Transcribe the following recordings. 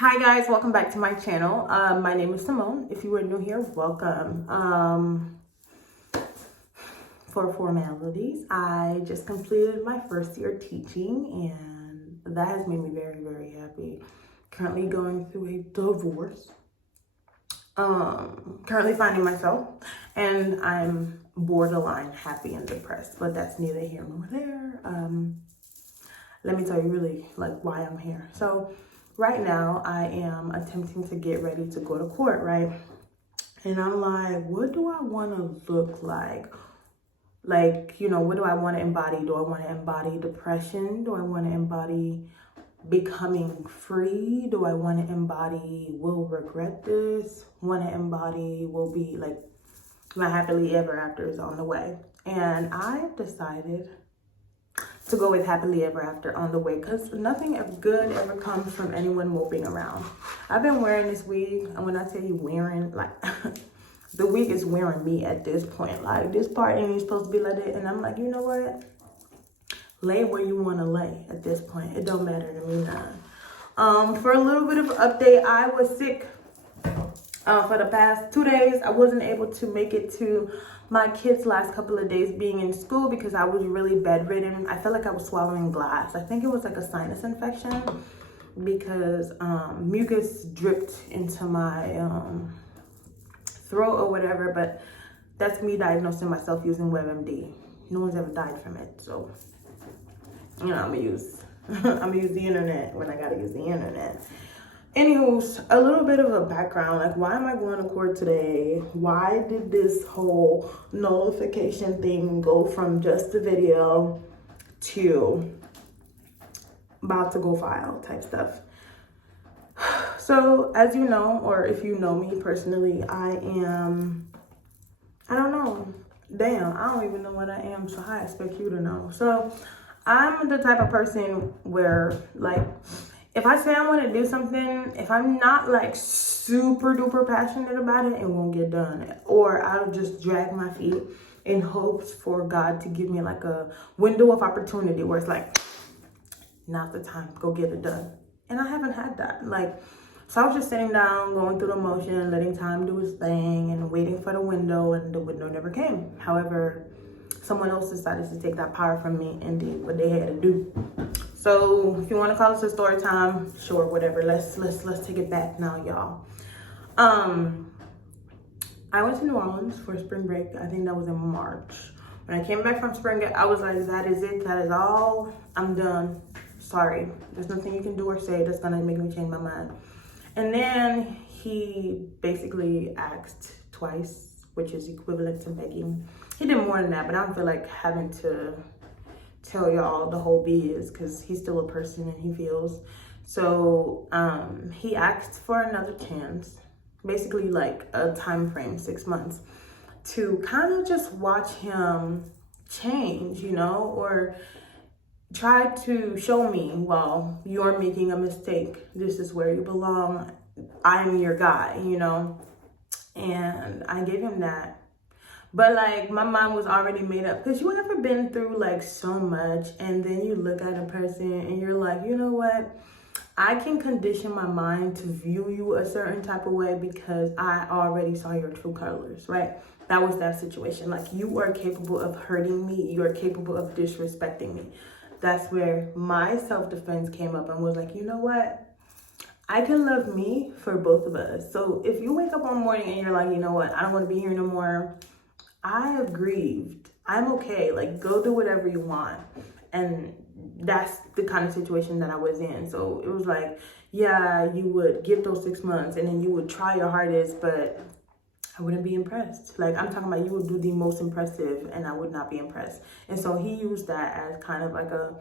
Hi guys, welcome back to my channel. My name is Simone. If you are new here, welcome. For formalities, I just completed my first year teaching and that has made me very, very happy. Currently going through a divorce. Currently finding myself and I'm borderline happy and depressed, but that's neither here nor there. Let me tell you really like why I'm here. So right now I am attempting to get ready to go to court, right? And I'm like, what do I want to look like? Like, what do I want to embody? Do I want to embody depression? Do I want to embody becoming free? Do I want to embody will regret this? Want to embody will be like my happily ever after is on the way. And I've decided to go with happily ever after on the way because nothing good ever comes from anyone moping around. I've been wearing this wig, and when I tell you wearing, like the wig is wearing me at this point. Like this part ain't even supposed to be like that, and I'm like, you know what? Lay where you want to lay at this point. It don't matter to me now. For a little bit of an update, I was sick for the past 2 days. I wasn't able to make it to my kids' last couple of days being in school because I was really bedridden. I felt like I was swallowing glass. I think it was like a sinus infection because mucus dripped into my throat or whatever, but that's me diagnosing myself using WebMD. No one's ever died from it, so I'm gonna use I'm gonna use the internet when I gotta use the internet. Anywho, a little bit of a background, like why am I going to court today? Why did this whole nullification thing go from just a video to about to go file type stuff? So as you know, or if you know me personally, I don't know. Damn, I don't even know what I am, so I expect you to know. So I'm the type of person where like, if I say I want to do something, if I'm not like super duper passionate about it, it won't get done. Or I'll just drag my feet in hopes for God to give me like a window of opportunity where it's like, now's the time, go get it done. And I haven't had that. Like, so I was just sitting down, going through the motion, letting time do its thing and waiting for the window, and the window never came. However, someone else decided to take that power from me and did what they had to do. So if you want to call this a story time, sure, whatever. Let's take it back now, y'all. I went to New Orleans for spring break. I think that was in March. When I came back from spring break, I was like, that is it. That is all. I'm done. Sorry. There's nothing you can do or say that's gonna make me change my mind. And then he basically asked twice, which is equivalent to begging. He did more than that, but I don't feel like having to tell y'all the whole biz because he's still a person and he feels. So he asked for another chance, basically like a time frame, 6 months, to kind of just watch him change, or try to show me, well, you're making a mistake. This is where you belong. I'm your guy, and I gave him that. But like my mind was already made up, because you ever been through like so much and then you look at a person and you're like, you know what? I can condition my mind to view you a certain type of way because I already saw your true colors, right? That was that situation. Like, you are capable of hurting me. You are capable of disrespecting me. That's where my self-defense came up and was like, you know what? I can love me for both of us. So if you wake up one morning and you're like, you know what? I don't want to be here no more. I have grieved. I'm okay. Like, go do whatever you want. And that's the kind of situation that I was in. So it was like, yeah, you would give those 6 months and then you would try your hardest, but I wouldn't be impressed. Like, I'm talking about you would do the most impressive and I would not be impressed. And so he used that as kind of like a,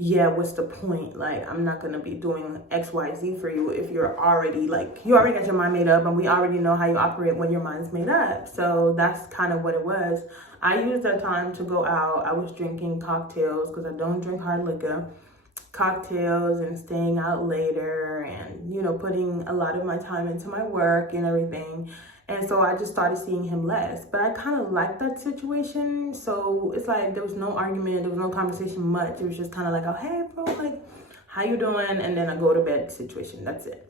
yeah, what's the point? Like, I'm not going to be doing X, Y, Z for you if you're already like, you already got your mind made up and we already know how you operate when your mind's made up. So that's kind of what it was. I used that time to go out. I was drinking cocktails because I don't drink hard liquor. Cocktails and staying out later and, putting a lot of my time into my work and everything. And so I just started seeing him less. But I kind of liked that situation. So it's like there was no argument. There was no conversation much. It was just kind of like, oh, hey, bro, like, how you doing? And then I go to bed situation. That's it.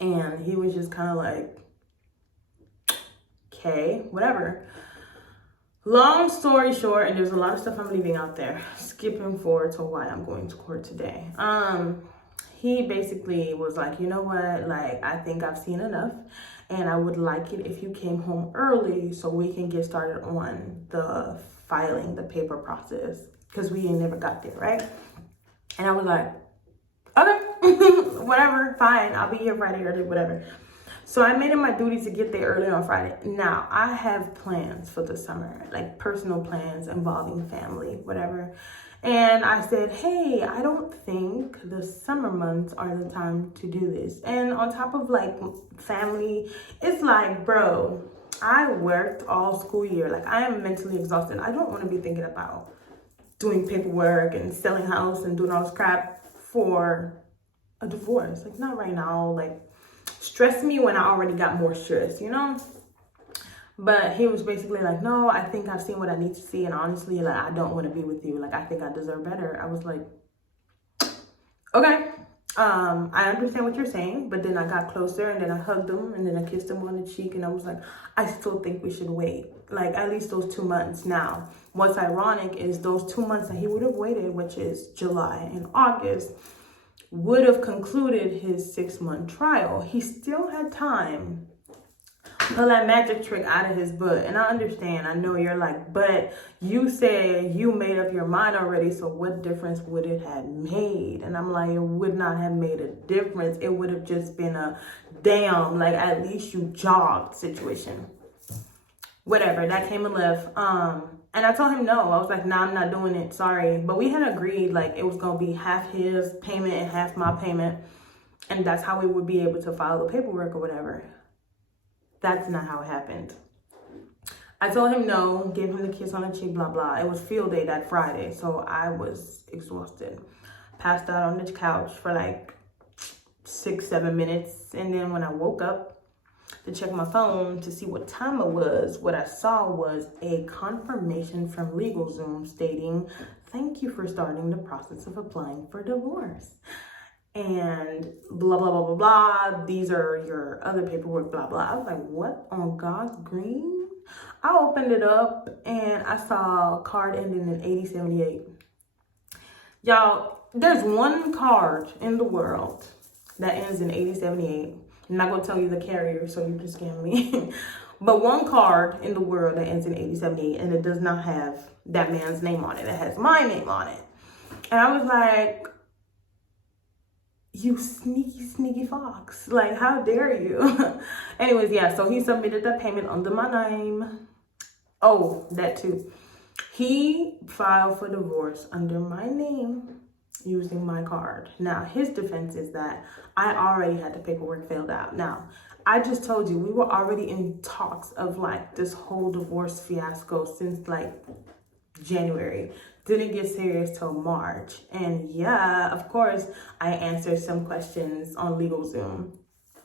And he was just kind of like, okay, whatever. Long story short, and there's a lot of stuff I'm leaving out there, skipping forward to why I'm going to court today. He basically was like, you know what, like, I think I've seen enough, and I would like it if you came home early so we can get started on the filing, the paper process, because we ain't never got there, right? And I was like, okay, whatever, fine, I'll be here Friday early, whatever. So I made it my duty to get there early on Friday. Now, I have plans for the summer, like personal plans involving family, whatever. And I said, hey, I don't think the summer months are the time to do this. And on top of like family, it's like, bro, I worked all school year. Like, I am mentally exhausted. I don't want to be thinking about doing paperwork and selling house and doing all this crap for a divorce. Like, not right now. Like, stress me when I already got more stress, you know? But he was basically like, no, I think I've seen what I need to see. And honestly, like, I don't want to be with you. Like, I think I deserve better. I was like, okay. I understand what you're saying. But then I got closer and then I hugged him and then I kissed him on the cheek. And I was like, I still think we should wait. Like, at least those 2 months. Now, what's ironic is those 2 months that he would have waited, which is July and August, would have concluded his 6-month trial. He still had time to pull that magic trick out of his butt. And I understand. I know you're like, but you said you made up your mind already. So what difference would it have made? And I'm like, it would not have made a difference. It would have just been a damn, like, at least you jogged situation. Whatever. That came and left. And I told him no. I was like, nah, I'm not doing it. Sorry. But we had agreed like it was going to be half his payment and half my payment. And that's how we would be able to file the paperwork or whatever. That's not how it happened. I told him no, gave him the kiss on the cheek, blah, blah. It was field day that Friday. So I was exhausted. Passed out on the couch for like 6-7 minutes. And then when I woke up to check my phone to see what time it was, what I saw was a confirmation from LegalZoom stating, thank you for starting the process of applying for divorce. And blah, blah, blah, blah, blah. These are your other paperwork, blah, blah. I was like, what on God's green? I opened it up and I saw a card ending in 8078. Y'all, there's one card in the world that ends in 8078. I'm not going to tell you the carrier, so you can scam me. But one card in the world that ends in 8078, and it does not have that man's name on it. It has my name on it. And I was like, you sneaky, sneaky fox. Like, how dare you? Anyways, yeah, so he submitted the payment under my name. Oh, that too. He filed for divorce under my name using my card. Now, his defense is that I already had the paperwork filled out. Now, I just told you, we were already in talks of like this whole divorce fiasco since like January. Didn't get serious till March. And yeah, of course, I answered some questions on LegalZoom.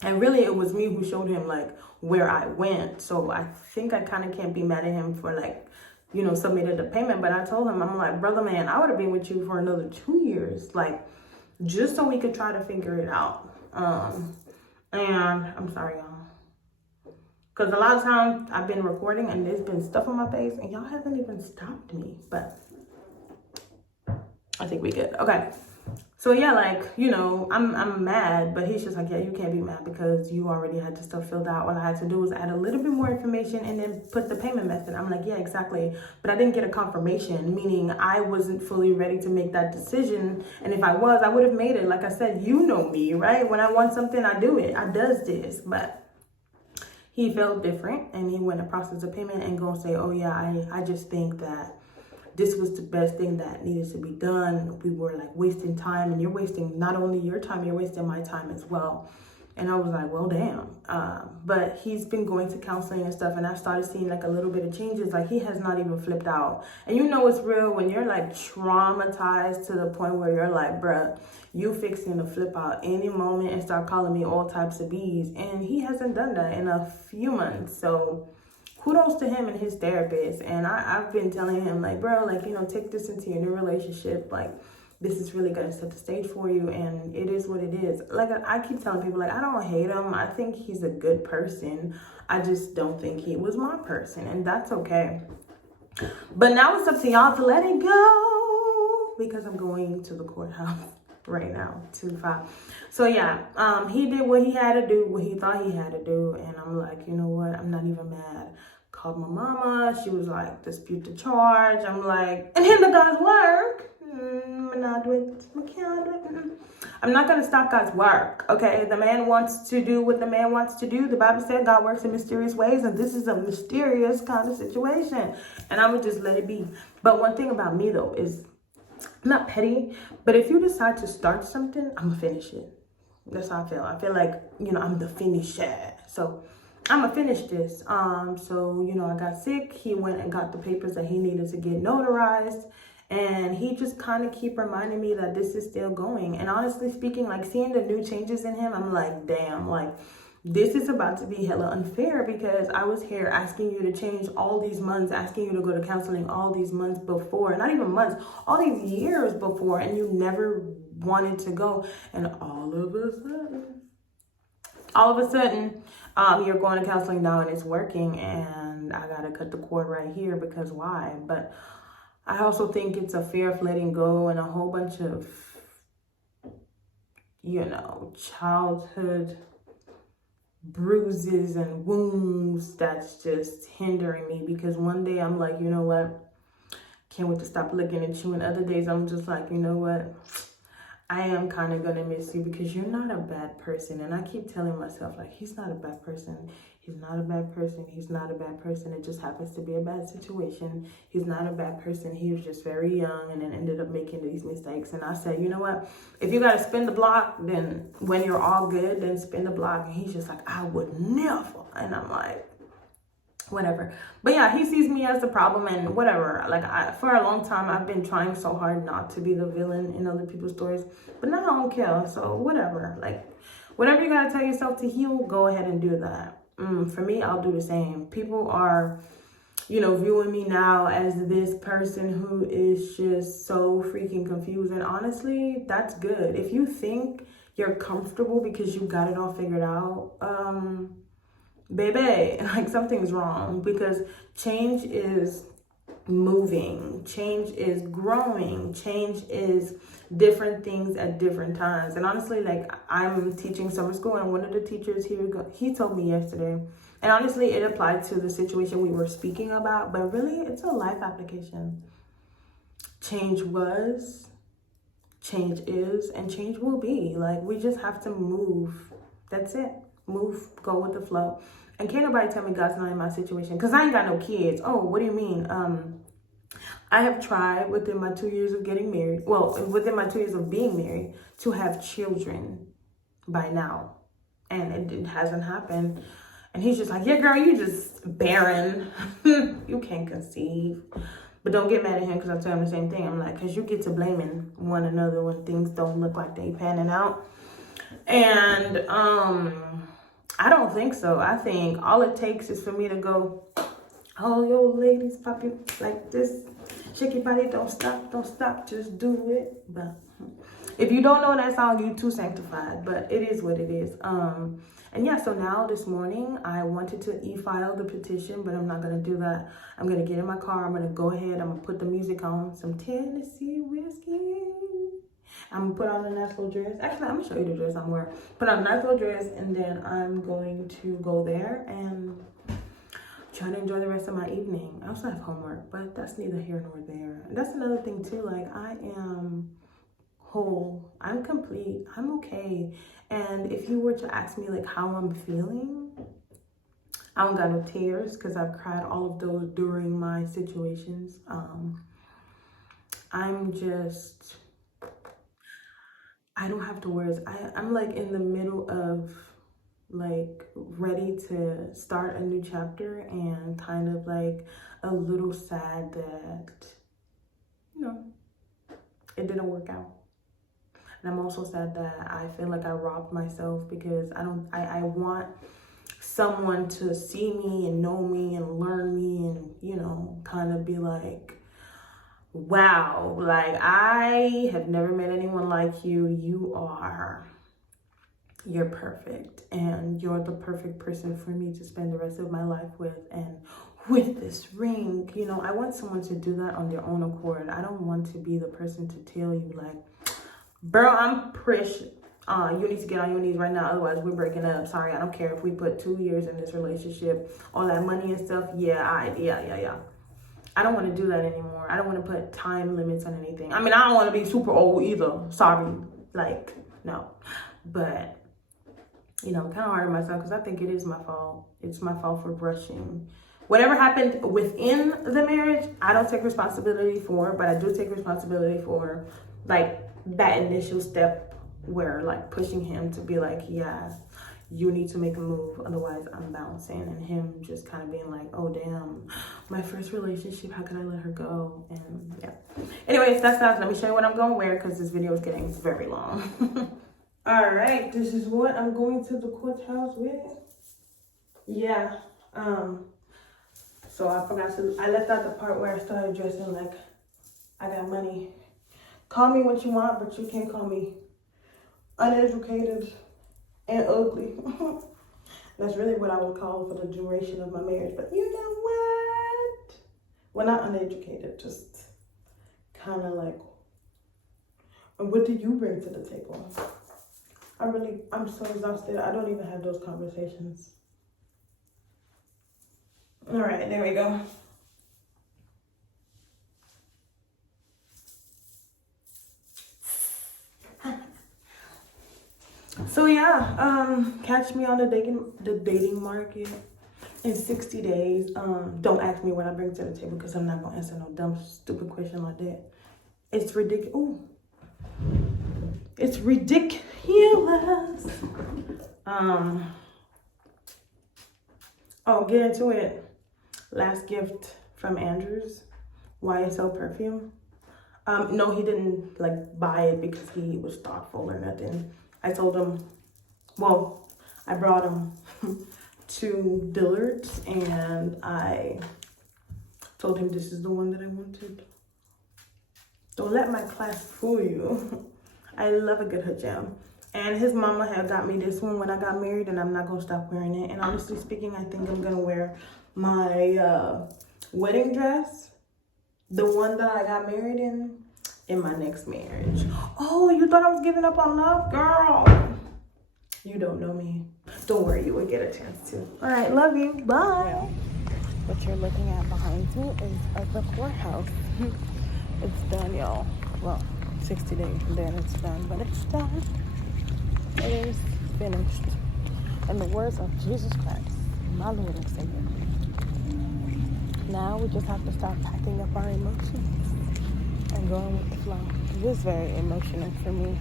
And really, it was me who showed him like where I went. So I think I kind of can't be mad at him for like, you know, submitted the payment. But I told him, I'm like, brother, man, I would have been with you for another 2 years. Like, just so we could try to figure it out. And I'm sorry, y'all. Because a lot of times I've been recording and there's been stuff on my face and y'all haven't even stopped me. But I think we good. Okay. So yeah, like, you know, I'm mad, but he's just like, yeah, you can't be mad because you already had the stuff filled out. All I had to do was add a little bit more information and then put the payment method. I'm like, yeah, exactly. But I didn't get a confirmation, meaning I wasn't fully ready to make that decision. And if I was, I would have made it. Like I said, you know me, right? When I want something, I do it. I does this. But he felt different and he went to process the payment and go say, oh yeah, I just think that this was the best thing that needed to be done. We were like wasting time, and you're wasting not only your time, you're wasting my time as well. And I was like, well, damn. But he's been going to counseling and stuff, and I started seeing like a little bit of changes. Like, he has not even flipped out. And you know it's real when you're like traumatized to the point where you're like, bruh, you fixing to flip out any moment and start calling me all types of B's. And he hasn't done that in a few months. So kudos to him and his therapist. And I've been telling him, like, bro, like, you know, take this into your new relationship. Like, this is really going to set the stage for you, and it is what it is. Like I keep telling people, like, I don't hate him. I think he's a good person. I just don't think he was my person, and that's okay. But now it's up to y'all to let it go, because I'm going to the courthouse right now, 2-5. So yeah, he did what he had to do, what he thought he had to do, and I'm like, you know what? I'm not even mad. Called my mama. She was like, dispute the charge. I'm like, and him the God's work. I'm not going to stop God's work, okay? The man wants to do what the man wants to do. The Bible said God works in mysterious ways, and this is a mysterious kind of situation, and I'm going to just let it be. But one thing about me, though, is I'm not petty, but if you decide to start something, I'm going to finish it. That's how I feel. I feel like, you know, I'm the finisher. So I'm going to finish this. So, you know, I got sick. He went and got the papers that he needed to get notarized. And he just kind of keep reminding me that this is still going. And honestly speaking, like seeing the new changes in him, I'm like, damn, like this is about to be hella unfair, because I was here asking you to change all these months, asking you to go to counseling all these months before, not even months, all these years before, and you never wanted to go. And all of a sudden, you're going to counseling now and it's working, and I got to cut the cord right here, because why? But I also think it's a fear of letting go and a whole bunch of, you know, childhood bruises and wounds that's just hindering me. Because one day I'm like, you know what? Can't wait to stop looking at you. And other days I'm just like, you know what? I am kind of going to miss you, because you're not a bad person. And I keep telling myself, like, he's not a bad person. He's not a bad person. He's not a bad person. It just happens to be a bad situation. He's not a bad person. He was just very young and then ended up making these mistakes. And I said, you know what? If you got to spin the block, then when you're all good, then spin the block. And he's just like, I would never. And I'm like, whatever. But yeah, he sees me as the problem and whatever. Like, for a long time, I've been trying so hard not to be the villain in other people's stories, but now I don't care. So whatever. Like, whatever you gotta tell yourself to heal, go ahead and do that. For me, I'll do the same. People are, you know, viewing me now as this person who is just so freaking confused. And honestly, that's good. If you think you're comfortable because you got it all figured out, baby, like something's wrong, because change is moving, change is growing, change is different things at different times. And honestly, like, I'm teaching summer school, and one of the teachers here, he told me yesterday, and honestly it applied to the situation we were speaking about, but really it's a life application. Change was, change is, and change will be. Like, we just have to move. That's it. Move, go with the flow. And can't nobody tell me God's not in my situation, because I ain't got no kids. Oh, what do you mean? I have tried within my 2 years of getting married, well, within my 2 years of being married, to have children by now. And it hasn't happened. And he's just like, yeah, girl, you just barren. You can't conceive. But don't get mad at him, because I tell him the same thing. I'm like, because you get to blaming one another when things don't look like they panning out. And I don't think so. I think all it takes is for me to go, oh, yo, ladies, pop you like this. Shake your body, don't stop, just do it. But if you don't know that song, you too sanctified. But it is what it is. And yeah, so now this morning, I wanted to e-file the petition, but I'm not going to do that. I'm going to get in my car. I'm going to go ahead. I'm going to put the music on, some Tennessee whiskey. I'm going to put on a nice little dress. Actually, I'm going to show you the dress I'm wearing. Put on a nice little dress, and then I'm going to go there and try to enjoy the rest of my evening. I also have homework, but that's neither here nor there. And that's another thing, too. Like, I am whole. I'm complete. I'm okay. And if you were to ask me, like, how I'm feeling, I don't got no tears, because I've cried all of those during my situations. I'm just, I don't have the words. I'm like in the middle of like ready to start a new chapter, and kind of like a little sad that, you know, it didn't work out. And I'm also sad that I feel like I robbed myself, because I want someone to see me and know me and learn me and, you know, kind of be like, wow, like I have never met anyone like you. You're perfect, and you're the perfect person for me to spend the rest of my life with. And with this ring, you know, I want someone to do that on their own accord. I don't want to be the person to tell you like, bro, I'm pretty. You need to get on your knees right now, otherwise we're breaking up. Sorry, I don't care if we put 2 years in this relationship, all that money and stuff. Yeah. I don't want to do that anymore. I don't want to put time limits on anything. I mean, I don't want to be super old either. Sorry, like, no. But, you know, I'm kind of hard on myself because I think it is my fault. It's my fault for rushing. Whatever happened within the marriage, I don't take responsibility for, but I do take responsibility for, like, that initial step where, like, pushing him to be like, yeah, you need to make a move, otherwise I'm bouncing. And him just kind of being like, oh, damn, my first relationship, how could I let her go? And, yeah. Anyways, that's that. Let me show you what I'm going to wear because this video is getting very long. All right, this is what I'm going to the courthouse with. Yeah, so I forgot to, I left out the part where I started dressing like I got money. Call me what you want, but you can't call me uneducated and ugly. That's really what I would call for the duration of my marriage. But you know what? Well, not uneducated, just kind of like, what do you bring to the table? I'm so exhausted. I don't even have those conversations. All right, there we go. So yeah, catch me on the dating market in 60 days. Don't ask me what I bring to the table because I'm not gonna answer no dumb, stupid question like that. It's ridiculous. Ooh. It's ridiculous. Oh, get into it. Last gift from Andrews, YSL perfume. No, he didn't like buy it because he was thoughtful or nothing. I told him, well, I brought him to Dillard's and I told him this is the one that I wanted. Don't let my class fool you. I love a good hijab. And his mama had got me this one when I got married, and I'm not gonna stop wearing it. And honestly speaking, I think I'm gonna wear my wedding dress, the one that I got married in my next marriage. Oh, you thought I was giving up on love? Girl, you don't know me. Don't worry, you will get a chance to. All right, love you, bye. Well, what you're looking at behind me is the courthouse. It's done, y'all. Well, 60 days and then it's done, but it's done. It is finished. In the words of Jesus Christ, my Lord and Savior. Now we just have to start packing up our emotions and going with the flow. It is very emotional for me.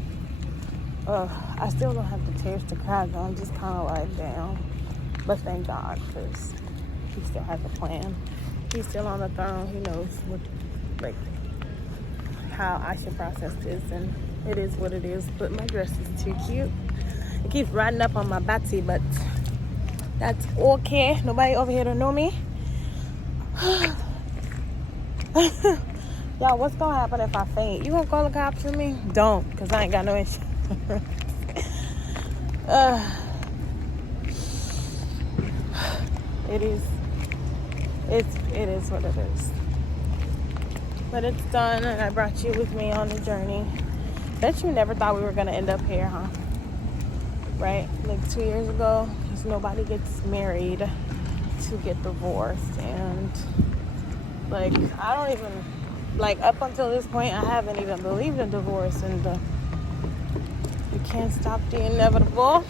I still don't have the tears to cry, though. I'm just kind of like, damn. But thank God, because he still has a plan. He's still on the throne. He knows what, like, how I should process this, and it is what it is. But my dress is too cute. It keeps riding up on my body, but that's okay. Nobody over here to know me. Y'all, what's gonna happen if I faint? You gonna call the cops on me? Don't, because I ain't got no insurance. It is what it is. But it's done, and I brought you with me on the journey. Bet you never thought we were gonna end up here, huh? Right? Like 2 years ago, because nobody gets married to get divorced. And like, I don't even, like, up until this point, I haven't even believed in divorce, and you can't stop the inevitable.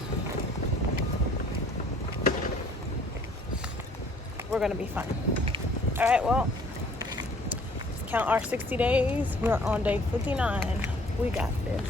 We're gonna be fine. All right, well, count our 60 days. We're on day 59. We got this.